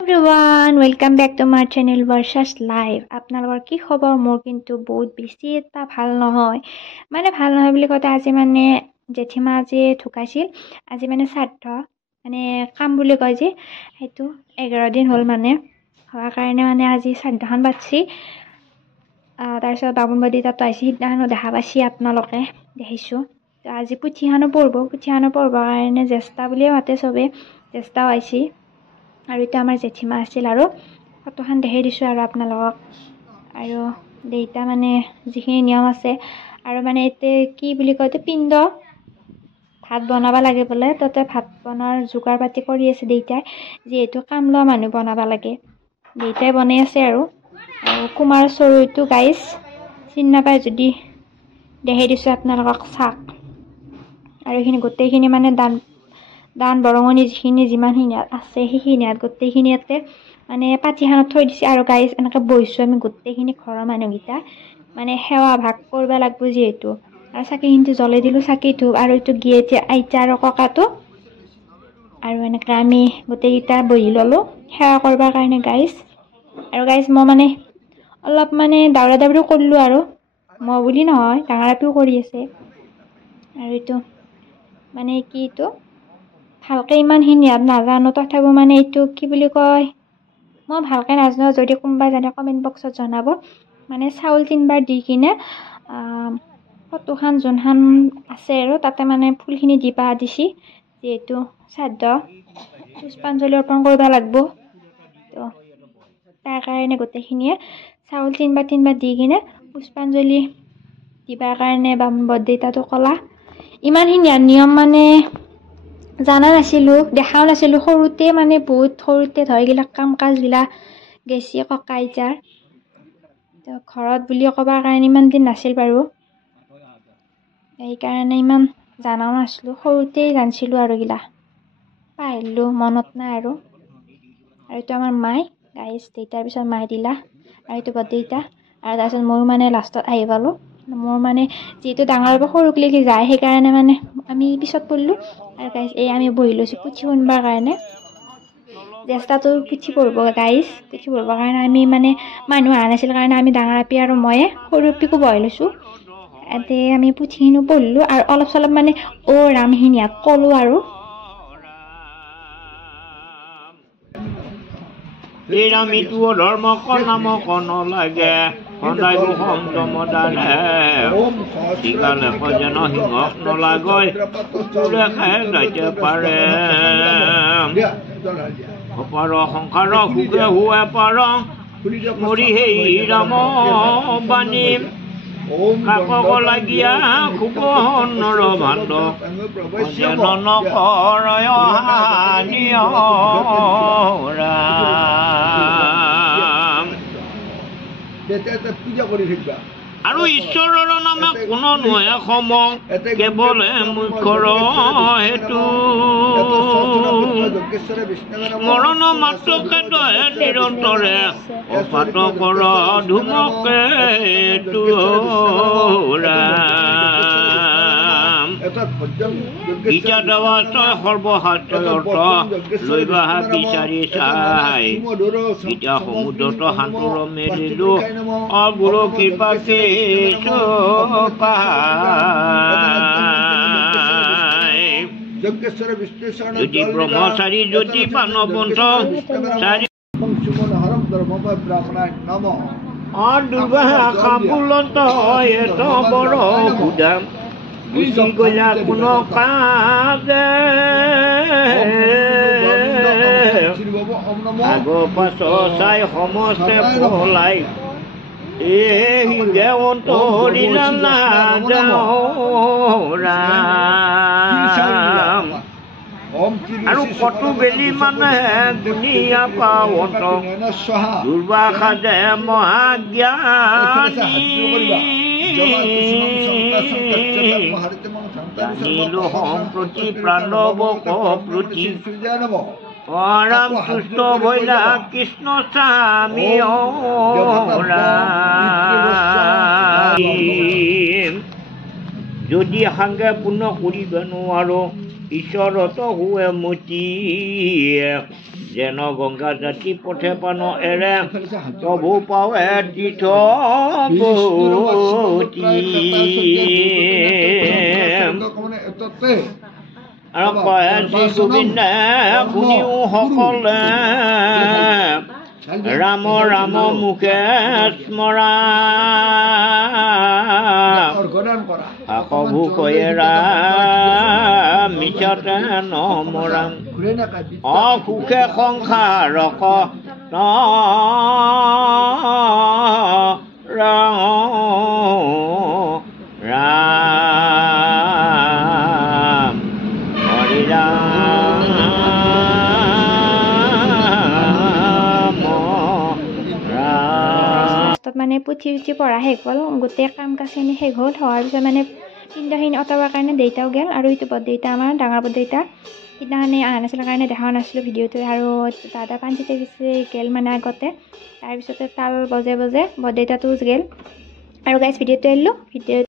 Everyone, welcome back to my channel Varsha's Live. আপোনালোকৰ কি খবৰ? মোৰ কিন্তু বহুত বেছি এটা ভাল নহয়। ভাল নহয় বুলি কওঁতে আজি জেঠিমা আজি ঢুকাইছিল। আজি শ্ৰাদ্ধ কাম বুলি কয় যে সেইটো 11 দিন হ'ল হোৱাৰ কাৰণে আজি শ্ৰাদ্ধখন পাতছি। তাৰপিছত বামুণ বদি তাত আহিছে, সিদিনাখনো দেখা পাইছি আপোনালোকে দেখিছোঁ। তো আজি পুথিখনো পঢ়িবৰ কাৰণে জ্যেষ্ঠা বুলিয়ে মাতে চবে, জ্যেষ্ঠাও আহিছে। আৰু এটা আমাৰ জেঠিমা আছিল আৰু ফটোখন দেখাই দিছোঁ আৰু আপোনালোকক। আৰু দেউতা যিখিনি নিয়ম আছে আৰু এতিয়া কি বুলি কয় পিণ্ড ভাত বনাব লাগে বোলে। তাতে ভাত বনোৱাৰ যোগাৰ পাতি কৰি আছে দেউতাই, যিহেতু কাম লোৱা মানুহ বনাব লাগে। দেউতাই বনাই আছে আৰু কুমাৰ চৰুইটো গাইছ চিনি নাপায় যদি দেখাই দিছোঁ আপোনালোকক চাওক। আৰু এইখিনি গোটেইখিনি দান বৰঙণি যিমানখিনি আছে সেইখিনি গোটেইখিনি ইয়াতে পাতিখনত থৈ দিছে। আৰু গাইজ এনেকৈ বহিছোঁ আমি গোটেইখিনি ঘৰৰ মানুহকেইটা সেৱা ভাগ কৰিব লাগিব যিহেতু। আৰু চাকিখিনিটো জ্বলাই দিলোঁ, চাকি ধূপ আৰু এইটো গিয়েটি আইতা আৰু ককাটো। আৰু এনেকৈ আমি গোটেইকেইটা বহি ল'লোঁ সেৱা কৰিবৰ কাৰণে গাইজ। আৰু গাইজ মই অলপ দাউৰা দাউৰি কৰিলোঁ আৰু মই বুলি নহয়, ডাঙৰ আপিও কৰি আছে। আৰু এইটো কি এইটো ভালকৈ ইমানখিনি নাজানো, তথাপিও এইটো কি বুলি কয় মই ভালকৈ নাজানো। যদি কোনোবাই জানে কমেণ্ট বক্সত জনাব। চাউল 3 বাৰ দি কিনে ফটোখন যোনখন আছে আৰু তাতে ফুলখিনি দিবা দিছি, যিহেতু শ্ৰাদ্ধ পুষ্পাঞ্জলি অৰ্পণ কৰিব লাগিব। তো তাৰ কাৰণে গোটেইখিনিয়ে চাউল 3 বাৰ দি কিনে পুষ্পাঞ্জলি দিবৰ কাৰণে বৰদেউতাটো ক'লা। ইমানখিনি নিয়ম জানা নাছিলোঁ, দেখাও নাছিলোঁ। সৰুতে বহুত সৰুতে এইগিলাক কাম কাজবিলাক গেছি ককা আইতাৰ। তো ঘৰত বুলি ক'বৰ কাৰণে ইমান দিন নাছিল বাৰু, সেইকাৰণে ইমান জানাও নাছিলোঁ। সৰুতেই জানিছিলোঁ আৰু এইগিলা পাহৰিলোঁ, মনত নাই আৰু এইটো আমাৰ মাই গাইছ, দেউতাৰ পিছত মাই দিলা। আৰু এইটো বৰদেউতা। আৰু তাৰপিছত ময়ো লাষ্টত আহি পালোঁ। মোৰ যিহেতু ডাঙৰ সৰুক লেগি যায়, সেইকাৰণে আমি পিছত পৰিলোঁ। আৰু গাইজ এই আমি বহি লৈছোঁ পুথি শুনিবৰ কাৰণে। জ্যেষ্ঠাটো পুথি পঢ়িব গাইজ, পুথি পঢ়িবৰ কাৰণে আমি মানুহ অহা নাছিল কাৰণে আমি ডাঙৰ আপি আৰু ময়ে সৰু আপিকো বহাই লৈছোঁ। ইয়াতে আমি পুথিখিনিও পঢ়িলোঁ আৰু অলপ চলপ ৰামখিনি ক'লোঁ আৰু নিৰামিষো ধৰ্ম নাম নলাগে সদায় সমদমদানে ঠিকালে সজন সিংহক নলাগৈ কুকুৰে খাই যাইতে পাৰে। অপাৰ সংসাৰ সুখে হুৱে পাৰ মৰি সেই ৰাম বাণী কাকক লাগীয়া খুব নৰ ভাণ্ড যেন নকৰয় হানিয় পূজা কৰি থাকিবা। আৰু ঈশ্বৰৰ নামে কোনো নহয় সম কেৱলে মুখ্যৰ হেতু স্মৰণ মাত্ৰকে দহে নিৰন্তৰে অপাত কৰ ধুমকে গীতা দেৱা তই সৰ্বশাস্ত্ৰ অৰ্থ লৈবা বিচাৰি চাই গীতা সমুদ্ৰত সাঁতোৰ মেলিলো অগুৰু কৃপাকে যদি ব্ৰহ্মচাৰী যদি বানবন্ত দুৰ্বাসা ফুলন্ত এত বৰ গুদাম গুচি গলা কোনো কাজে আগৰ পাছ চাই সমস্তে পলাই আৰু কতো বেলি দুনিয়া পাৱন্ত দুৰ্বাসা যে মহাজ্ঞানী জানিলো সম্প্ৰতি প্ৰাণৱ প্ৰতি ৰাম কৃষ্ণ ভৈলা কৃষ্ণ স্বামী যদি সাংগে পূৰ্ণ কৰিব নোৱাৰো ঈশ্বৰত হুৱে মতি যেন গঙ্গা জাতি পথে পান এৰে তবু পাৱে তীৰ্থ আৰু কয় শ্ৰী গোবিন্দে শুনিও সকলে ৰাম ৰাম মুখে স্মৰা সকলো কয়ে ৰাম মিছতে নমৰাম অসুখে সংসাৰক ৰাম হৰি ৰাম লাষ্টত মানে পুথি পঢ়া শেষ হ'ল গোটেই কাম কাজখিনি শেষ হ'ল হোৱাৰ পিছত মানে পিণ্ডখিনি অঁতাবৰ কাৰণে দেউতাও গ'ল আৰু এইটো বৰদেউতা আমাৰ ডাঙৰ বৰদেউতা সিদিনাখনি অহা নাছিল কাৰণে দেখাও নাছিলোঁ ভিডিঅ'টো আৰু দাদা পাঞ্চিতে পিছে গ'ল মানে আগতে তাৰপিছতে তাল বজে বৰদেউতাটো গ'ল আৰু গাইজ ভিডিঅ'টো এৰিলোঁ ভিডিঅ'